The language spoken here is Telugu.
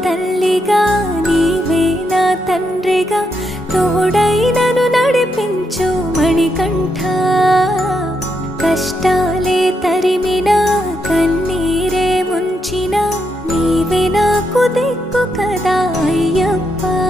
తల్లిగా నీవే నా తండ్రిగా తోడై నన్ను నడిపించు మణికంఠ కష్టాలే తరిమినా కన్నీరే ముంచినా నీవే నాకు దిక్కు కదా అయ్యప్ప